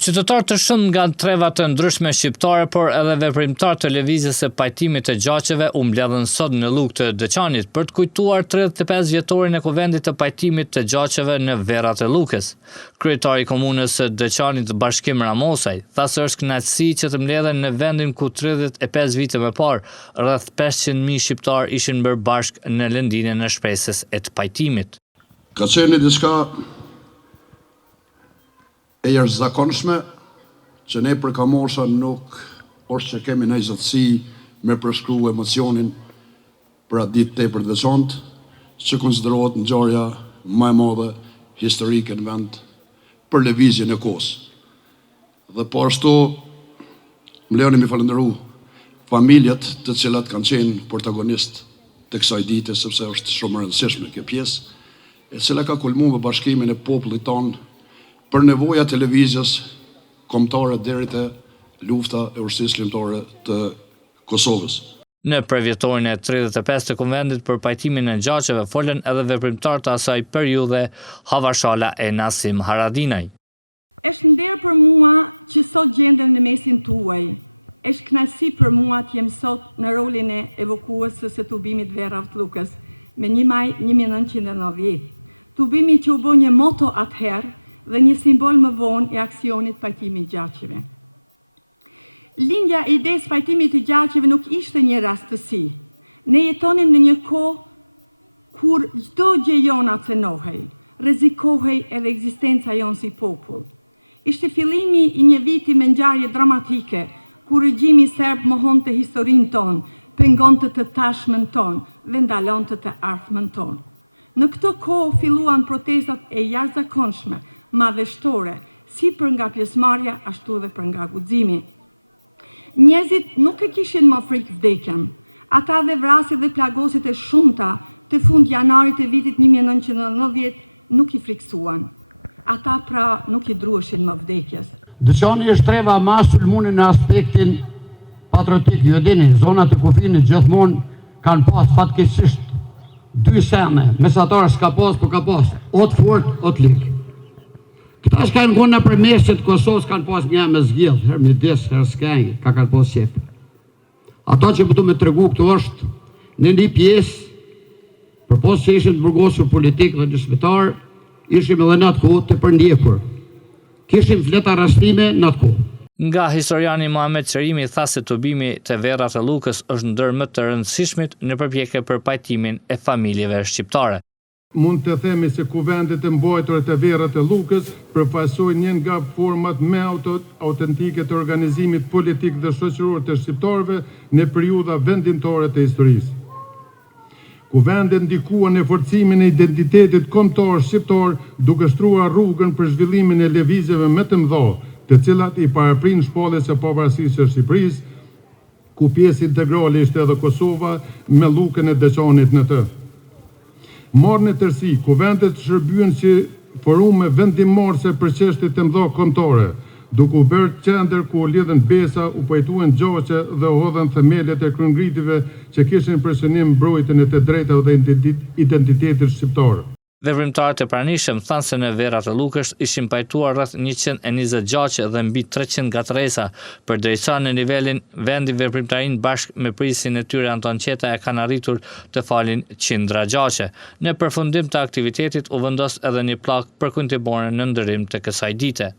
Qytetarë të shumë nga treva të ndryshme shqiptare, por edhe veprimtar të lëvizjes së pajtimit të gjaqeve u mbledhën sot në Lugë të Deçanit për të kujtuar 35 vjetorin e kuvendit të pajtimit të gjaqeve në Verrat e Lukës. Kryetari i komunës së Deçanit, Bashkim Ramosaj, tha se është kënaqësi që të mbledhen në vendin ku 35 vite më parë rreth 500.000 shqiptar ishin bërë bashkë në lëndinën e shpresës e të pajtimit. Ka qenë diçka e jashtëzakonshme që ne për Kamosha nuk është që kemi në zotësi me përshkru emocionin për atë ditë tepër të veçantë, që konsiderohet ngjarja më e madhe historike në vend për lëvizjen e kohës. Dhe po ashtu më lejoni mi falënderu familjet të cilat kanë qenë protagonist të kësaj dite, sepse është shumë e rëndësishme kjo pjesë, e cila ka kulmuar me bashkimin e popullit tonë për nevoja të lëvizjes kombëtare deri te lufta e ushtrisë kombëtare të Kosovës. Në përvjetorin e 35 të konvendit për pajtimin e gjaqeve folën edhe veprimtar të asaj periudhe Havashala e Nasim Haradinaj. Deçani është treva ma sulmune në aspektin patriotik, ju e dini, zonat e kufinit gjithmonë kanë pas fatkeqësisht dy seme, mesatarë s'ka pas, po ka pas, ot fort, ot lik. Këta s'kanë konë në përmeshet Kosovës kanë pas një me zgjidh, herë me des, herë s'kajnë, ka kanë pas qef. Ato që pëtu me tregu këtu është në një pjesë, për posë që ishin të burgosur politikë dhe dëshmitar, ishim edhe në atë kohë të përndjekur. Kishim fleta rastime në atë kohë. Nga historiani Muhamet Qerimi tha se tubimi të Verrat e Lukës është ndër më të rëndësishmit në përpjekje për pajtimin e familjeve shqiptare. Mund të themi se kuvendet e mbojtura të Verrat e Lukës përfaqësojnë një nga format më autentike të organizimit politik dhe shoqëror të shqiptarëve në periudha vendimtare të historisë. Kuvendet ndikuan në forcimin e identitetit kombëtar shqiptar, duke shtruar rrugën për zhvillimin e lëvizjeve më të mëdha, të cilat i paraprin shpalljes së pavarësisë së Shqipërisë, ku pjesë integrale ishte edhe Kosova me Lukën e Deçanit në të. Marrë në tërësi, kuvendet shërbyen si forume vendimmarrëse për çështje të mëdha kombëtare, duke u bërë qendër ku u lidhen besa, u pajtuan gjaqe dhe u hodhen themelet e kryengritjeve që kishin për synim mbrojtjen e të drejtave dhe identitetit shqiptar. Veprimtarët e pranishëm thanë se në Verrat e Lukës ishin pajtuar rreth 120 gjaqe dhe mbi 300 gatresa, përderisa në nivelin vendi veprimtarin bashkë me prisin e tyre Anton Qeta e kanë arritur të falin qindra gjaqe. Në përfundim të aktivitetit u vendos edhe një pllak përkujtimore në ndërim të kësaj dite.